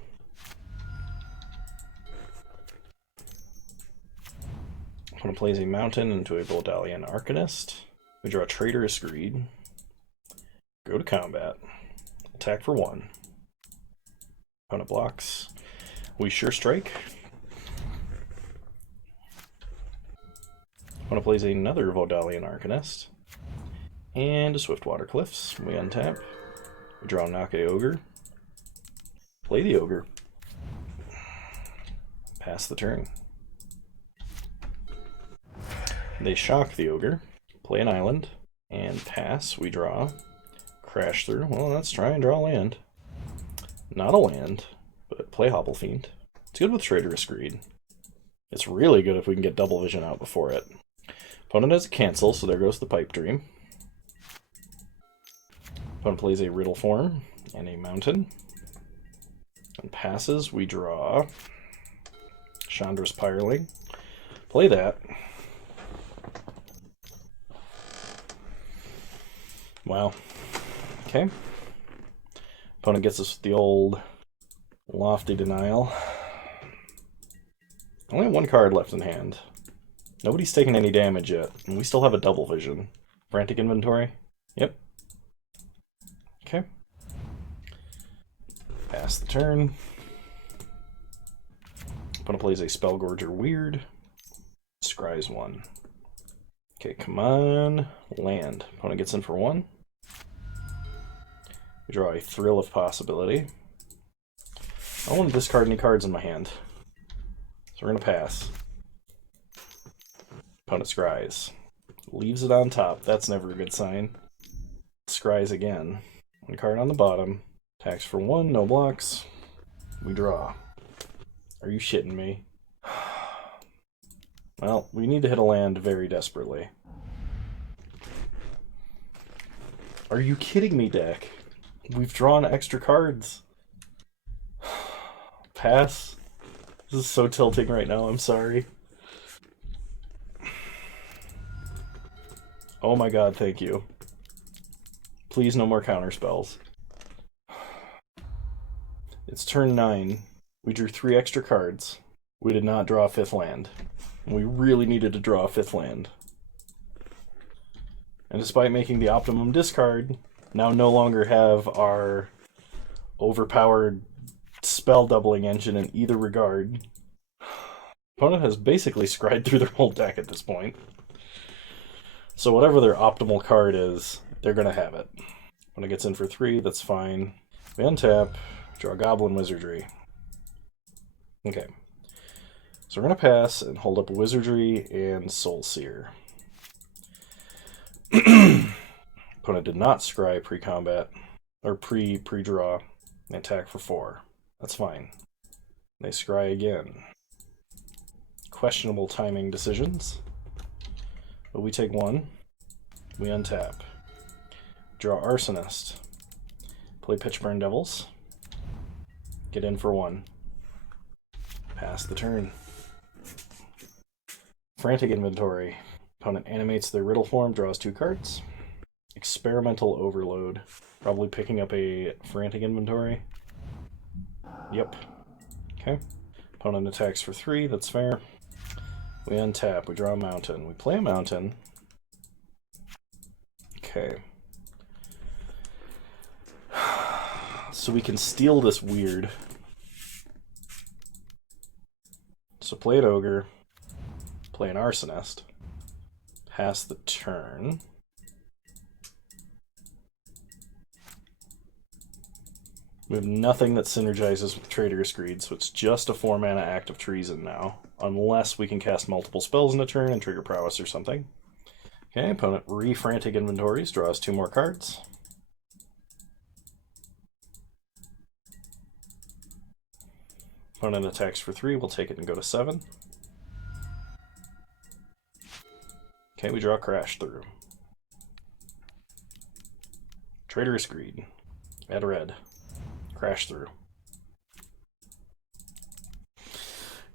Opponent plays a mountain into a Voldalian Arcanist. We draw Traitorous Greed. Go to combat. Attack for 1. Opponent blocks. We Sure Strike. Opponent plays another Voldalian Arcanist. And a Swiftwater Cliffs. We untap. We draw Nake Ogre. Play the Ogre. Pass the turn. They shock the Ogre. Play an island. And pass. We draw. Crash through. Well, let's try and draw land. Not a land, but play Hobble Fiend. It's good with Traitorous Greed. It's really good if we can get Double Vision out before it. Opponent has a cancel, so there goes the Pipe Dream. Opponent plays a Riddle Form and a Mountain. And passes, we draw Chandra's Pyreling. Play that. Wow. Okay. Opponent gets us the old Lofty Denial. Only have 1 card left in hand. Nobody's taken any damage yet, and we still have a Double Vision. Frantic Inventory? Yep. Okay. Pass the turn. Opponent plays a Spellgorger Weird. Scries 1. Okay, come on. Land. Opponent gets in for 1. We draw a Thrill of Possibility. I don't want to discard any cards in my hand. So we're going to pass. Opponent scries. Leaves it on top. That's never a good sign. Scries again. 1 card on the bottom. Attacks for 1, no blocks. We draw. Are you shitting me? Well, we need to hit a land very desperately. Are you kidding me, deck? We've drawn extra cards. Pass. This is so tilting right now, I'm sorry. Oh my god, thank you. Please no more counter spells. It's turn 9. We drew 3 extra cards. We did not draw a 5th land. We really needed to draw a 5th land. And despite making the optimum discard, now no longer have our overpowered spell doubling engine in either regard. Opponent has basically scried through their whole deck at this point. So whatever their optimal card is, they're going to have it. When it gets in for 3, that's fine. We untap, draw Goblin Wizardry. Okay. So we're going to pass and hold up Wizardry and Soul Seer. Opponent did not scry pre-combat, or pre-draw, and attack for 4. That's fine. They scry again. Questionable timing decisions. But we take 1. We untap. Draw Arsonist. Play Pitchburn Devils. Get in for 1. Pass the turn. Frantic Inventory. Opponent animates their Riddle Form, draws 2 cards. Experimental Overload. Probably picking up a Frantic Inventory. Yep. Okay. Opponent attacks for 3, that's fair. We untap, we draw a mountain. We play a mountain. Okay. So we can steal this weird. So play an ogre. Play an arsonist. Pass the turn. We have nothing that synergizes with Traitorous Greed, so it's just a 4-mana Act of Treason now. Unless we can cast multiple spells in a turn and trigger Prowess or something. Okay, opponent re-Frantic Inventories, draws 2 more cards. Opponent attacks for 3, we'll take it and go to 7. Okay, we draw Crash Through. Traitorous Greed. Add red. Crash Through.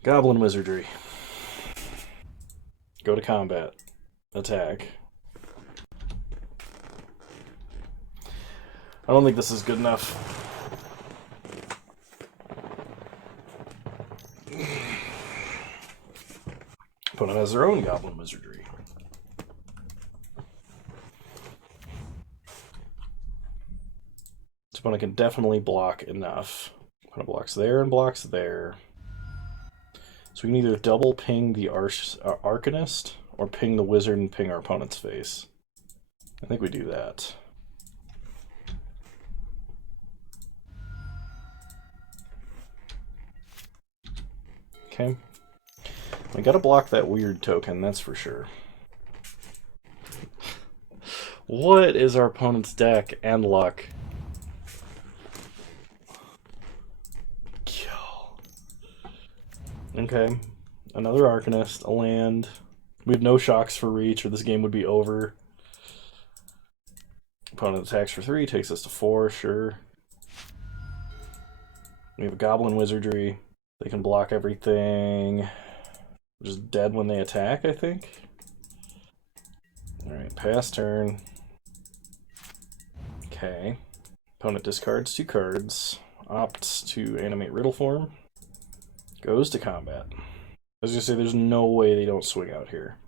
Goblin Wizardry. Go to combat. Attack. I don't think this is good enough. Opponent has their own goblin wizardry. This opponent can definitely block enough. Opponent blocks there and blocks there. So we can either double ping the Arcanist or ping the wizard and ping our opponent's face. I think we do that. Okay. We gotta block that weird token, that's for sure. What is our opponent's deck and luck? Okay. Another Arcanist, a land. We have no shocks for reach, or this game would be over. Opponent attacks for 3, takes us to 4, sure. We have a Goblin Wizardry. They can block everything. Just dead when they attack, I think. Alright, pass turn. Okay. Opponent discards 2 cards. Opts to animate Riddle Form. Goes to combat. I was gonna say, there's no way they don't swing out here.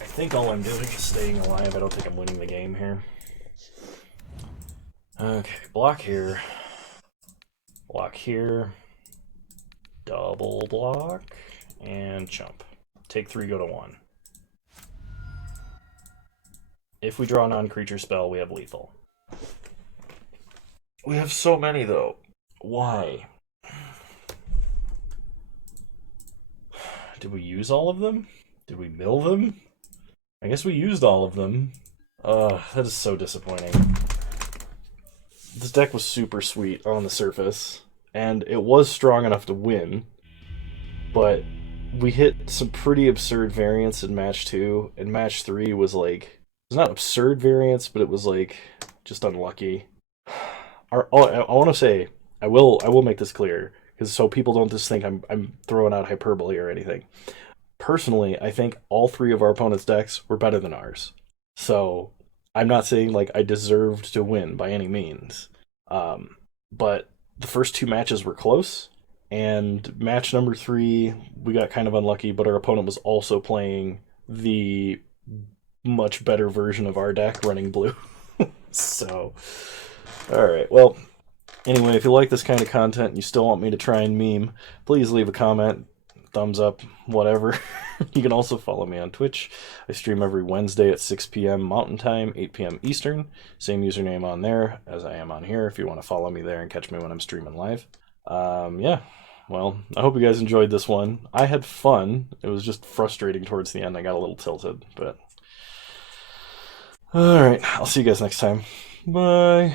I think all I'm doing is staying alive. I don't think I'm winning the game here. Okay, block here. Block here. Double block. And chump. Take 3, go to 1. If we draw a non-creature spell, we have lethal. We have so many, though. Why? Did we use all of them? Did we mill them? I guess we used all of them. That is so disappointing. This deck was super sweet on the surface, and it was strong enough to win, but we hit some pretty absurd variants in match 2, and match 3 was like, it was not absurd variants, but it was like, just unlucky. I want to say, I will make this clear, because so people don't just think I'm throwing out hyperbole or anything. Personally, I think all 3 of our opponent's decks were better than ours. So, I'm not saying like I deserved to win by any means. But the first 2 matches were close, and match number 3, we got kind of unlucky, but our opponent was also playing the much better version of our deck running blue. So, alright, well, anyway, if you like this kind of content and you still want me to try and meme, please leave a comment, thumbs up, whatever. You can also follow me on Twitch. I stream every Wednesday at 6 p.m. Mountain Time, 8 p.m. Eastern. Same username on there as I am on here if you want to follow me there and catch me when I'm streaming live. Yeah, well, I hope you guys enjoyed this one. I had fun. It was just frustrating towards the end. I got a little tilted, but... Alright, I'll see you guys next time. Bye!